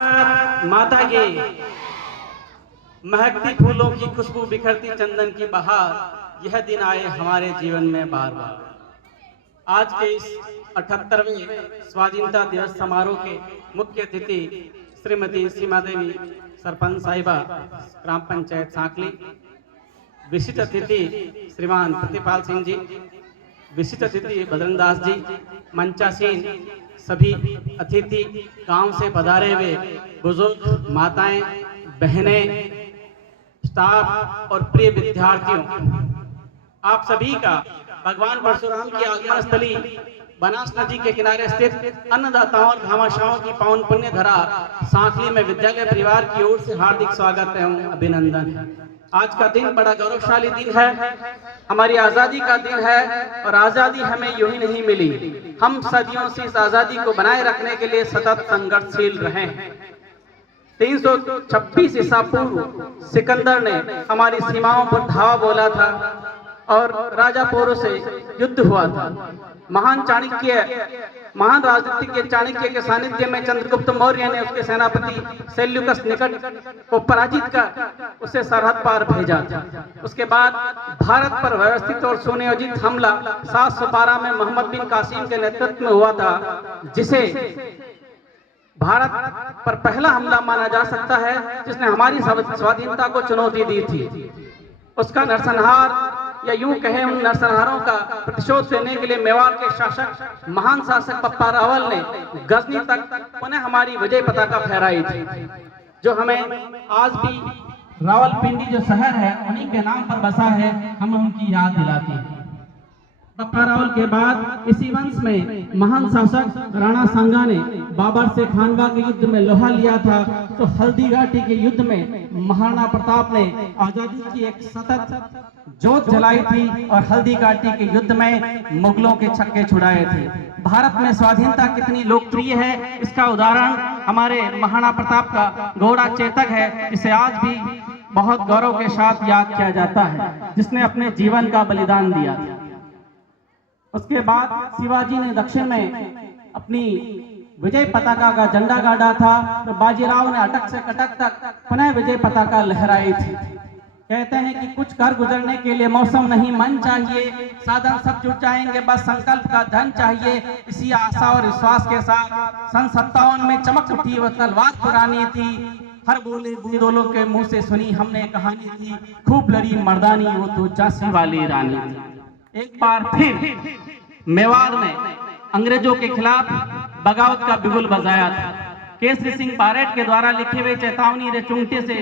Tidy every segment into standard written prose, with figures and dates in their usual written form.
माता की महकती फूलों की खुशबू, बिखरती चंदन की बहार, यह दिन आए हमारे जीवन में बार बार। आज के इस 78वें स्वाधीनता दिवस समारोह के मुख्य अतिथि श्रीमती सीमा देवी सरपंच साहिबा, ग्राम पंचायत सांकली। विशिष्ट अतिथि श्रीमान प्रतिपाल सिंह जी, विशिष्ट अतिथि बजरंग दास जी, मंचासीन सभी अतिथि, गांव से पधारे हुए बुजुर्ग, माताएं, बहनें, स्टाफ और प्रिय विद्यार्थियों, आप सभी का भगवान परशुराम की आगमन स्थली बनास नदी के किनारे स्थित अन्नदाताओं और घामाशाओं की पावन पुण्य धरा सांकली में विद्यालय परिवार की ओर से हार्दिक स्वागत एवं अभिनंदन है। आज का दिन बड़ा गौरवशाली दिन है, हमारी आजादी का दिन है और आजादी हमें यूं ही नहीं मिली। हम सदियों से इस आजादी को बनाए रखने के लिए सतत संघर्षशील रहे हैं। 326 ईसा पूर्व सिकंदर ने हमारी सीमाओं पर धावा बोला था और राजा पोरो से युद्ध हुआ था। महान राजनीतिज्ञ चाणक्य के सानिध्य में चंद्रगुप्त मौर्य ने उसके सेनापति सेल्यूकस निकट को पराजित कर उसे सरहद पार भेजा था। उसके बाद भारत पर व्यवस्थित और सुनियोजित हमला 712 में मोहम्मद बिन कासिम के नेतृत्व में हुआ था, जिसे भारत पर पहला हमला माना जा सकता है जिसने हमारी स्वाधीनता को चुनौती दी थी। उसका नरसंहार या यूं कहें उन नरसंहारों का प्रतिशोध लेने के लिए मेवाड़ के शासक महान शासक पप्पा रावल ने गजनी तक पुनः हमारी विजय पताका फहराई थी, जो हमें आज भी रावलपिंडी जो शहर है उन्हीं के नाम पर बसा है, हमें उनकी याद दिलाती है। पप्पा रावल के बाद इसी वंश में महान शासक राणा सांगा ने बाबर से खानवा के युद्ध में लोहा लिया था, तो हल्दी घाटी के युद्ध में महाराणा प्रताप ने आजादी की एक सतत जोत जलाई थी और हल्दी घाटी के युद्ध में मुगलों के छक्के छुड़ाए थे। भारत में स्वाधीनता कितनी लोकप्रिय है इसका उदाहरण हमारे महाराणा प्रताप का घोड़ा चेतक है, जिसे आज भी बहुत गौरव के साथ याद किया जाता है, जिसने अपने जीवन का बलिदान दिया था। उसके बाद शिवाजी ने दक्षिण में अपनी विजय पताका का झंडा गाड़ा था, तो बाजीराव ने अटक से कटक तक पुनः विजय पताका लहराई थी। कहते हैं कि कुछ कर गुजरने के लिए मौसम नहीं मन चाहिए, साधन सब जुट जाएंगे, बस संकल्प का धन चाहिए। इसी आशा और विश्वास के साथ सन 57 में चमक उठी वह तलवार पुरानी थी, हर बोले बूंदोलों के मुंह से सुनी हमने कहानी थी, खूब लड़ी मर्दानी वो तो झांसी वाली रानी थी। एक बार फिर मेवाड़ में अंग्रेजों के खिलाफ बगावत का बिगुल बजाया था। केसरी सिंह बारेट के द्वारा लिखे हुए चेतावनी रे चुंगटे से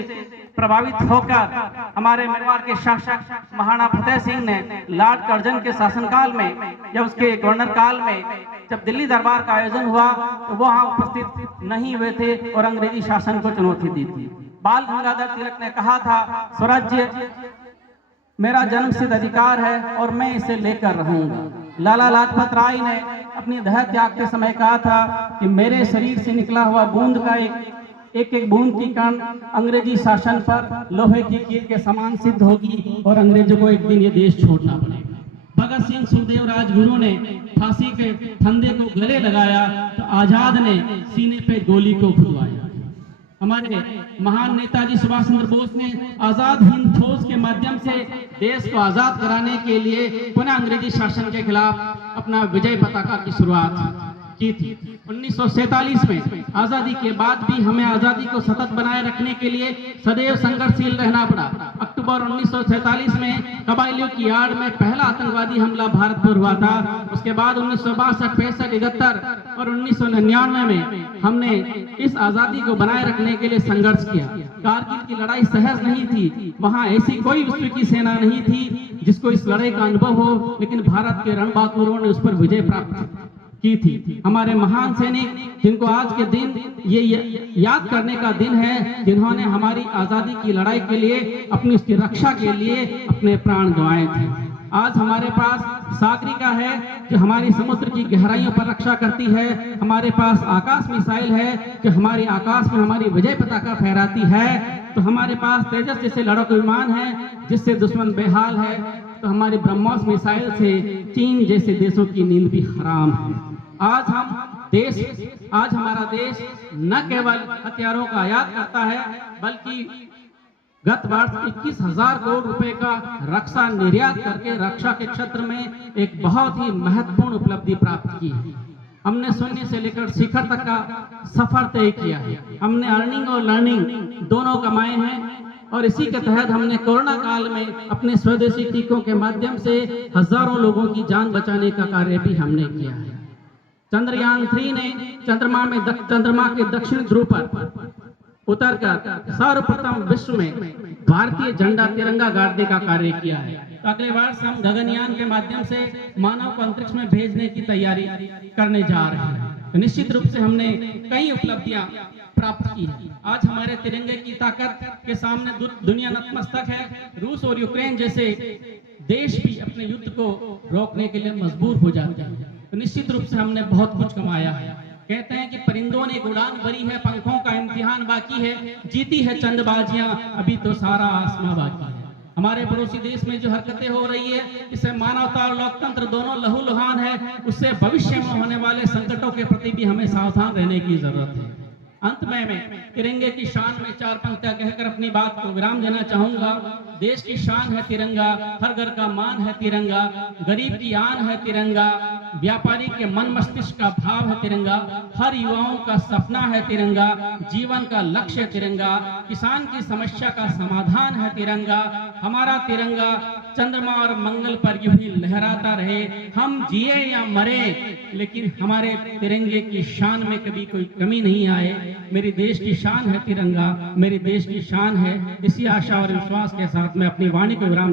प्रभावित होकर हमारे मेवाड़ के शासक महाराणा फतेह सिंह ने लॉर्ड कर्जन के शासनकाल में या उसके गवर्नर काल में जब दिल्ली दरबार का आयोजन हुआ तो वो वहां उपस्थित नहीं हुए थे और अंग्रेजी शासन को चुनौती दी थी। बाल गंगाधर तिलक ने कहा था, स्वराज्य मेरा जन्मसिद्ध अधिकार है और मैं इसे लेकर रहूंगा। लाला लाजपत राय ने अपनी देह त्याग के समय कहा था कि मेरे शरीर से निकला हुआ बूंद का एक बूंद की कण अंग्रेजी शासन पर लोहे की कील के समान सिद्ध होगी और अंग्रेजों को एक दिन ये देश छोड़ना पड़ेगा। भगत सिंह, सुखदेव, राजगुरु ने फांसी के फंदे को गले लगाया तो आजाद ने सीने पे गोली को खुदवाया। हमारे महान नेताजी सुभाष चंद्र बोस ने आजाद हिंद फौज के माध्यम से देश को आजाद कराने के लिए पुनः अंग्रेजी शासन के खिलाफ अपना विजय पताका की शुरुआत की थी। 1947 में आजादी के बाद भी हमें आजादी को सतत बनाए रखने के लिए सदैव संघर्षशील रहना पड़ा। अक्टूबर 1947 में कबायलियों की आड़ में पहला आतंकवादी हमला भारत पर हुआ था। उसके बाद 1962, 65, 71 और 1999 में हमने इस आजादी को बनाए रखने के लिए संघर्ष किया। कारगिल की लड़ाई सहज नहीं थी, वहां ऐसी कोई विश्व की सेना नहीं थी जिसको इस लड़ाई का अनुभव हो, लेकिन भारत के रणबांकुरों ने उस पर विजय प्राप्त की थी। हमारे महान सैनिक जिनको आज के दिन ये याद करने का दिन है, जिन्होंने हमारी आजादी की लड़ाई के लिए अपनी उसकी रक्षा के लिए अपने प्राण गंवाए थे। आज हमारे पास सागरिका है जो हमारी समुद्र की गहराइयों पर रक्षा करती है, हमारे पास आकाश मिसाइल है जो हमारे आकाश में हमारी विजय पताका फहराती है, तो हमारे पास तेजस जैसे लड़ाकू विमान है जिससे दुश्मन बेहाल है, तो हमारे ब्रह्मोस मिसाइल से चीन जैसे देशों की नींद भी हराम है। आज हम देश, आज हमारा देश न केवल हथियारों का आयात करता है बल्कि गत वर्ष 21,000 करोड़ रुपए का रक्षा निर्यात करके रक्षा के क्षेत्र में एक बहुत ही महत्वपूर्ण उपलब्धि प्राप्त की है। हमने शून्य से लेकर शिखर तक का सफर तय किया है। हमने अर्निंग और लर्निंग दोनों कमाए हैं और इसी के तहत हमने कोरोना काल में अपने स्वदेशी टीकों के माध्यम से हजारों लोगों की जान बचाने का कार्य भी हमने किया है। चंद्रयान 3 ने चंद्रमा के दक्षिण ध्रुव पर उतरकर सर्वप्रथम विश्व में भारतीय झंडा तिरंगा गाड़ने का कार्य किया है। तो अगले वर्ष हम गगनयान के माध्यम से मानव को अंतरिक्ष में भेजने की तैयारी करने जा रहे हैं। तो निश्चित रूप से हमने कई उपलब्धियां प्राप्त की है। आज हमारे तिरंगे की ताकत के सामने दुनिया नतमस्तक है। रूस और यूक्रेन जैसे देश भी अपने युद्ध को रोकने के लिए मजबूर हो जाते हैं। तो निश्चित रूप से हमने बहुत कुछ कमाया है। कहते हैं कि परिंदों ने उड़ान भरी है, पंखों का इम्तिहान बाकी है, जीती है चंदबाजियां, अभी तो सारा आसमां बाकी है। हमारे पड़ोसी देश में जो हरकतें हो रही है, इससे मानवता और लोकतंत्र दोनों लहूलुहान है। उससे भविष्य में होने वाले संकटों के प्रति भी हमें सावधान रहने की जरूरत है। अंत में मैं तिरंगे की शान में 4 पंक्तियां कहकर अपनी बात को विराम देना चाहूंगा। देश की शान है तिरंगा, हर घर का मान है तिरंगा, गरीब की आन है तिरंगा, व्यापारी के मन मस्तिष्क का भाव है तिरंगा, हर युवाओं का सपना है तिरंगा, जीवन का लक्ष्य तिरंगा, किसान की समस्या का समाधान है तिरंगा। हमारा तिरंगा चंद्रमा और मंगल पर यूं ही लहराता रहे। हम जिए या मरे, लेकिन हमारे तिरंगे की शान में कभी कोई कमी नहीं आए। मेरी देश की शान है तिरंगा, मेरी देश की शान है। इसी आशा और विश्वास के साथ मैं अपनी वाणी को विराम